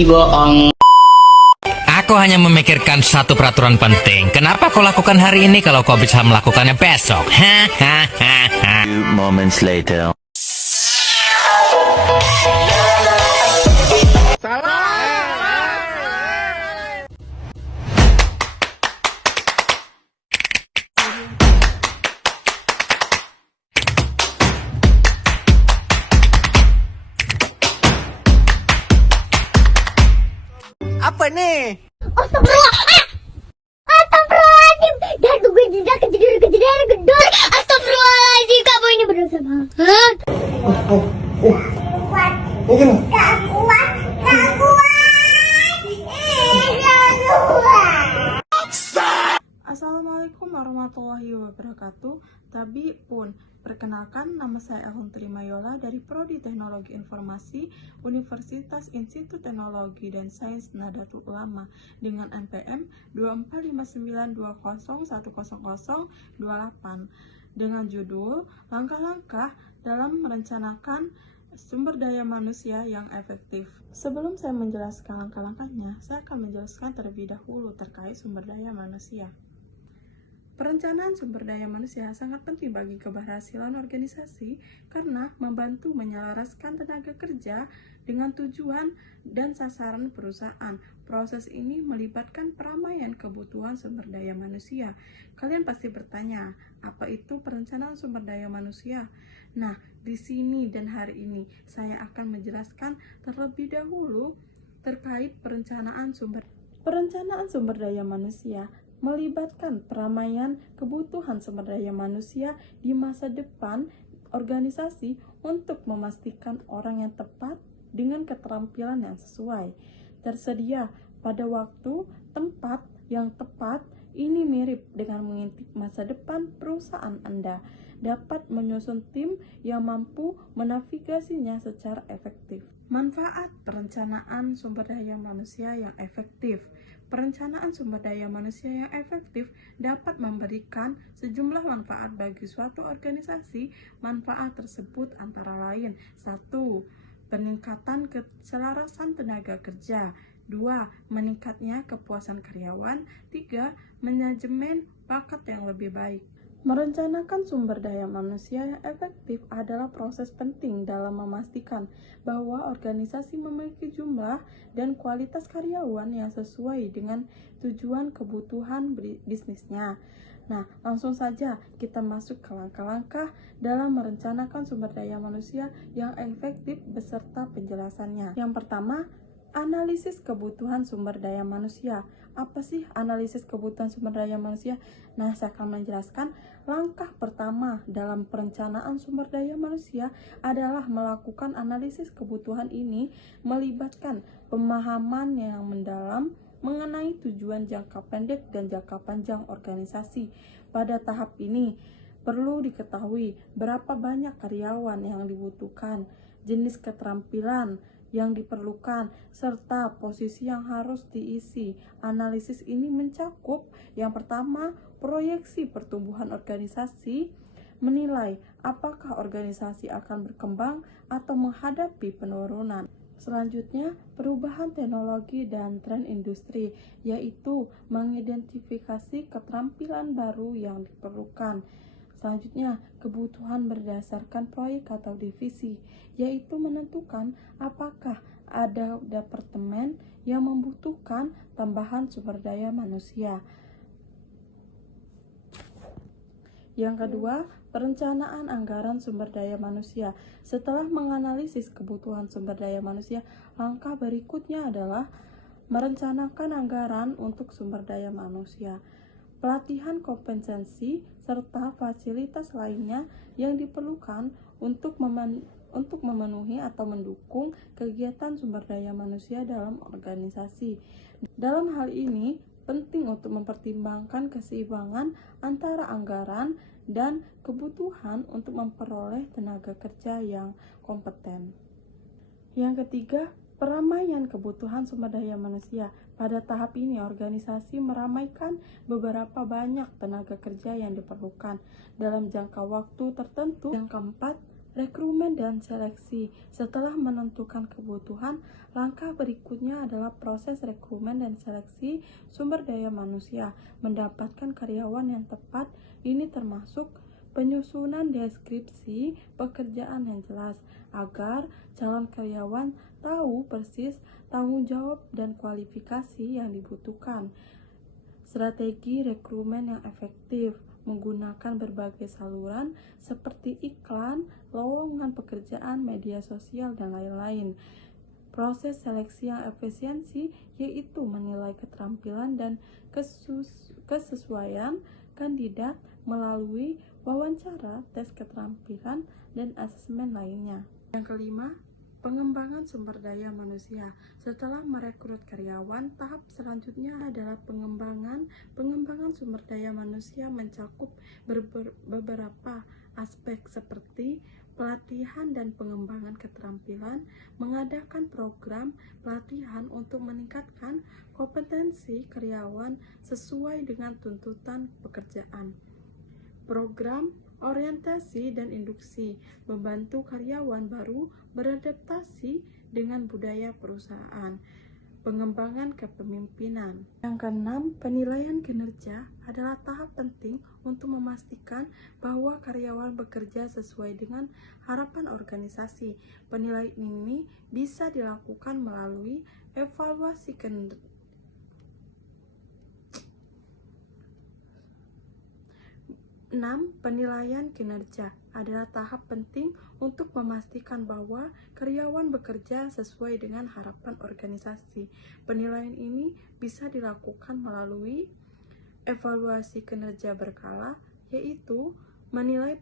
bohong. Aku hanya memikirkan satu peraturan penting. Kenapa kau lakukan hari ini kalau kau bisa melakukannya besok? Hahaha. Few moments later. Apa nih? Astagfirullahaladzim. Dah gue tidak kejadian gedor. Astagfirullahaladzim, kamu ini berdosa banget. Gak kuat. Assalamualaikum warahmatullahi wabarakatuh. Tabi pun, perkenalkan nama saya Elhun Trimayola dari Prodi Teknologi Informasi Universitas Institut Teknologi dan Sains Nahdlatul Ulama dengan NPM 245920100028 dengan judul Langkah-langkah dalam merencanakan sumber daya manusia yang efektif. Sebelum saya menjelaskan langkah-langkahnya, saya akan menjelaskan terlebih dahulu terkait sumber daya manusia. Perencanaan sumber daya manusia sangat penting bagi keberhasilan organisasi karena membantu menyelaraskan tenaga kerja dengan tujuan dan sasaran perusahaan. Proses ini melibatkan peramaian kebutuhan sumber daya manusia. Kalian pasti bertanya, apa itu perencanaan sumber daya manusia? Nah, di sini dan hari ini saya akan menjelaskan terlebih dahulu terkait perencanaan sumber daya manusia melibatkan peramaian kebutuhan sumber daya manusia di masa depan organisasi untuk memastikan orang yang tepat dengan keterampilan yang sesuai tersedia pada waktu tempat yang tepat. Ini mirip dengan mengintip masa depan perusahaan Anda, dapat menyusun tim yang mampu menavigasinya secara efektif. Manfaat perencanaan sumber daya manusia yang efektif. Perencanaan sumber daya manusia yang efektif dapat memberikan sejumlah manfaat bagi suatu organisasi. Manfaat tersebut antara lain: 1. Peningkatan keselarasan tenaga kerja. 2. Meningkatnya kepuasan karyawan. 3. Manajemen bakat yang lebih baik. Merencanakan sumber daya manusia yang efektif adalah proses penting dalam memastikan bahwa organisasi memiliki jumlah dan kualitas karyawan yang sesuai dengan tujuan kebutuhan bisnisnya. Nah, langsung saja kita masuk ke langkah-langkah dalam merencanakan sumber daya manusia yang efektif beserta penjelasannya. Yang pertama, analisis kebutuhan sumber daya manusia. Apa sih analisis kebutuhan sumber daya manusia? Nah, saya akan menjelaskan. Langkah pertama dalam perencanaan sumber daya manusia adalah melakukan analisis kebutuhan. Ini melibatkan pemahaman yang mendalam mengenai tujuan jangka pendek dan jangka panjang organisasi. Pada tahap ini, perlu diketahui berapa banyak karyawan yang dibutuhkan, jenis keterampilan yang diperlukan, serta posisi yang harus diisi. Analisis ini mencakup yang pertama, proyeksi pertumbuhan organisasi, menilai apakah organisasi akan berkembang atau menghadapi penurunan. Selanjutnya, perubahan teknologi dan tren industri, yaitu mengidentifikasi keterampilan baru yang diperlukan. Selanjutnya, kebutuhan berdasarkan proyek atau divisi, yaitu menentukan apakah ada departemen yang membutuhkan tambahan sumber daya manusia. Yang kedua, perencanaan anggaran sumber daya manusia. Setelah menganalisis kebutuhan sumber daya manusia, langkah berikutnya adalah merencanakan anggaran untuk sumber daya manusia. Pelatihan kompetensi serta fasilitas lainnya yang diperlukan untuk memenuhi atau mendukung kegiatan sumber daya manusia dalam organisasi. Dalam hal ini, penting untuk mempertimbangkan keseimbangan antara anggaran dan kebutuhan untuk memperoleh tenaga kerja yang kompeten. Yang ketiga, peramaian kebutuhan sumber daya manusia. Pada tahap ini, organisasi meramaikan beberapa banyak tenaga kerja yang diperlukan dalam jangka waktu tertentu. Yang keempat, Rekrumen dan seleksi. Setelah menentukan kebutuhan, langkah berikutnya adalah proses rekrumen dan seleksi sumber daya manusia. Mendapatkan karyawan yang tepat, ini termasuk penyusunan deskripsi pekerjaan yang jelas, agar calon karyawan tahu persis tanggung jawab dan kualifikasi yang dibutuhkan. Strategi rekrumen yang efektif menggunakan berbagai saluran seperti iklan, lowongan pekerjaan, media sosial, dan lain-lain. Proses seleksi yang efisiensi yaitu menilai keterampilan dan kesesuaian kandidat melalui wawancara, tes keterampilan, dan asesmen lainnya. Yang kelima, pengembangan sumber daya manusia. Setelah merekrut karyawan, tahap selanjutnya adalah pengembangan sumber daya manusia mencakup beberapa aspek seperti pelatihan dan pengembangan keterampilan, mengadakan program pelatihan untuk meningkatkan kompetensi karyawan sesuai dengan tuntutan pekerjaan. Program orientasi dan induksi membantu karyawan baru beradaptasi dengan budaya perusahaan. Pengembangan kepemimpinan. Yang keenam, penilaian kinerja adalah tahap penting untuk memastikan bahwa karyawan bekerja sesuai dengan harapan organisasi. Penilaian ini bisa dilakukan melalui evaluasi kinerja. 6. Penilaian kinerja adalah tahap penting untuk memastikan bahwa karyawan bekerja sesuai dengan harapan organisasi. Penilaian ini bisa dilakukan melalui evaluasi kinerja berkala, yaitu menilai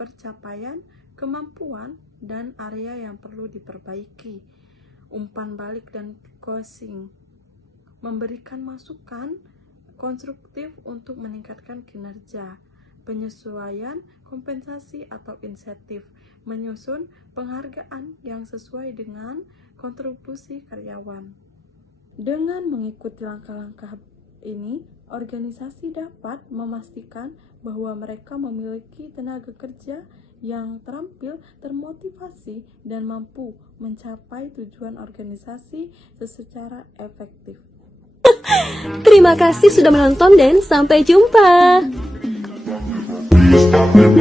pencapaian, kemampuan, dan area yang perlu diperbaiki. Umpan balik dan coaching memberikan masukan konstruktif untuk meningkatkan kinerja. Penyesuaian kompensasi atau insentif, menyusun penghargaan yang sesuai dengan kontribusi karyawan. Dengan mengikuti langkah-langkah ini, organisasi dapat memastikan bahwa mereka memiliki tenaga kerja yang terampil, termotivasi, dan mampu mencapai tujuan organisasi secara efektif. Terima kasih sudah menonton dan sampai jumpa. Stop it,